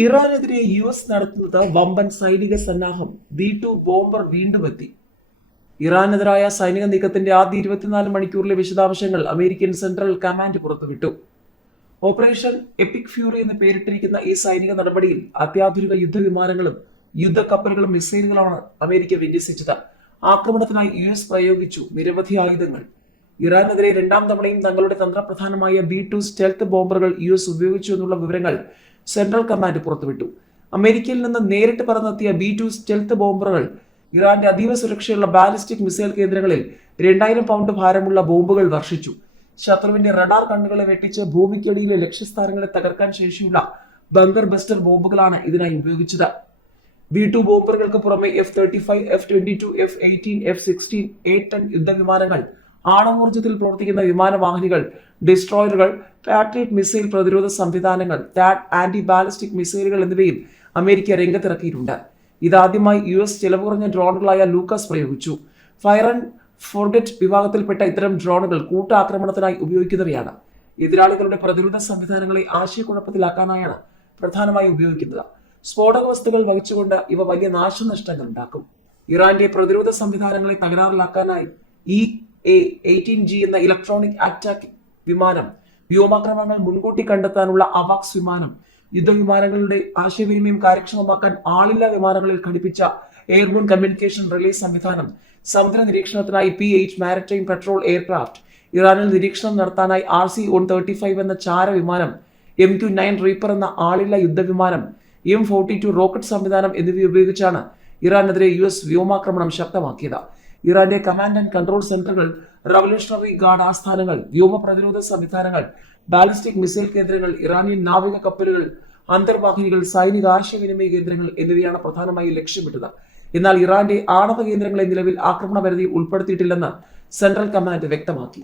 ഇറാനെതിരെ US നടത്തുന്നത് വമ്പൻ സൈനിക സന്നാഹം. B2 ബോംബർ വീണ്ടും എത്തി. ഇറാനെതിരായ സൈനിക നീക്കത്തിന്റെ ആദ്യ 24 മണിക്കൂറിലെ വിശദാംശങ്ങൾ അമേരിക്കൻ സെൻട്രൽ കമാൻഡ് പുറത്തുവിട്ടു. ഓപ്പറേഷൻ എപ്പിക് ഫ്യൂറി എന്ന് പേരിട്ടിരിക്കുന്ന ഈ സൈനിക നടപടിയിൽ അത്യാധുനിക യുദ്ധവിമാനങ്ങളും യുദ്ധക്കപ്പലുകളും മിസൈലുകളാണ് അമേരിക്ക വിന്യസിച്ചത്. ആക്രമണത്തിനായി US പ്രയോഗിച്ചു നിരവധി ആയുധങ്ങൾ. ഇറാനെതിരെ രണ്ടാം തവണയും തങ്ങളുടെ തന്ത്രപ്രധാനമായ B2 സ്റ്റെൽത്ത് ബോംബറുകൾ US ഉപയോഗിച്ചു എന്നുള്ള വിവരങ്ങൾ സെൻട്രൽ കമാൻഡ് പുറത്തുവിട്ടു. അമേരിക്കയിൽ നിന്ന് നേരിട്ട് പറന്നെത്തിയ B2 സ്റ്റെൽത്ത് ബോംബറുകൾ ഇറാന്റെ അതീവ സുരക്ഷയുള്ള ബാലിസ്റ്റിക് മിസൈൽ കേന്ദ്രങ്ങളിൽ 2000 പൗണ്ട് ഭാരമുള്ള ബോംബുകൾ വർഷിച്ചു. ശത്രുവിന്റെ റഡാർ കണ്ണുകളെ വെട്ടിച്ച് ഭൂമിക്കടിയിലെ ലക്ഷ്യസ്ഥാനങ്ങളെ തകർക്കാൻ ശേഷിയുള്ള ബങ്കർ ബസ്റ്റർ ബോംബുകളാണ് ഇതിനായി ഉപയോഗിച്ചത്. B2 ബോംബറുകൾക്ക് പുറമെ F-35, F-22, F-18, F-16, A-10 യുദ്ധവിമാനങ്ങൾ, ആണവോർജ്ജത്തിൽ പ്രവർത്തിക്കുന്ന വിമാനവാഹിനികൾ, ഡിസ്ട്രോയറുകൾ, പാട്രിയറ്റ് മിസൈൽ പ്രതിരോധ സംവിധാനങ്ങൾ, താഡ് ആന്റി ബാലിസ്റ്റിക് മിസൈലുകൾ എന്നിവയും അമേരിക്ക രംഗത്തിറക്കിയിട്ടുണ്ട്. ഇതാദ്യമായി US ചെലവ് കുറഞ്ഞ ഡ്രോണുകളായ ലൂക്കസ് പ്രയോഗിച്ചു. ഫയർ ആൻഡ് ഫോർഗെറ്റ് വിഭാഗത്തിൽപ്പെട്ട ഇത്തരം ഡ്രോണുകൾ കൂട്ടാക്രമണത്തിനായി ഉപയോഗിക്കുന്നവയാണ്. എതിരാളികളുടെ പ്രതിരോധ സംവിധാനങ്ങളെ ആശയക്കുഴപ്പത്തിലാക്കാനായാണ് പ്രധാനമായി ഉപയോഗിക്കുന്നത്. സ്ഫോടക വസ്തുക്കൾ വഹിച്ചുകൊണ്ട് ഇവ വലിയ നാശനഷ്ടങ്ങൾ ഉണ്ടാക്കും. ഇറാന്റെ പ്രതിരോധ സംവിധാനങ്ങളെ തകരാറിലാക്കാനായി EA-18G എന്ന ഇലക്ട്രോണിക് അറ്റാക്ക് വിമാനം, വ്യോമാക്രമണങ്ങൾ മുൻകൂട്ടി കണ്ടെത്താനുള്ള അവാക്സ് വിമാനം, യുദ്ധവിമാനങ്ങളുടെ ആശയവിനിമയം കാര്യക്ഷമമാക്കാൻ ആളില്ലാ വിമാനങ്ങളിൽ ഘടിപ്പിച്ച എയർബോൺ കമ്മ്യൂണിക്കേഷൻ റിലേ സംവിധാനം, സമുദ്ര നിരീക്ഷണത്തിനായി P-8 മാരിടൈം പെട്രോൾ എയർക്രാഫ്റ്റ്, ഇറാനിൽ നിരീക്ഷണം നടത്താനായി RC-135 എന്ന ചാര വിമാനം, MQ-9 റീപ്പർ എന്ന ആളില്ലാ യുദ്ധവിമാനം, M-42 റോക്കറ്റ് സംവിധാനം എന്നിവ ഉപയോഗിച്ചാണ് ഇറാനെതിരെ US വ്യോമാക്രമണം ശക്തമാക്കിയത്. ഇറാന്റെ കമാൻഡ് ആൻഡ് കൺട്രോൾ സെന്ററുകൾ, റവല്യൂഷണറി ഗാർഡ് ആസ്ഥാനങ്ങൾ, വ്യോമ പ്രതിരോധ സംവിധാനങ്ങൾ, ബാലിസ്റ്റിക് മിസൈൽ കേന്ദ്രങ്ങൾ, ഇറാനിയൻ നാവിക കപ്പലുകൾ, അന്തർവാഹിനികൾ, സൈനിക ആശയവിനിമയ കേന്ദ്രങ്ങൾ എന്നിവയാണ് പ്രധാനമായി ലക്ഷ്യമിട്ടത്. എന്നാൽ ഇറാന്റെ ആണവ കേന്ദ്രങ്ങളെ നിലവിൽ ആക്രമണ പരിധിയിൽ ഉൾപ്പെടുത്തിയിട്ടില്ലെന്ന് സെൻട്രൽ കമാൻഡ് വ്യക്തമാക്കി.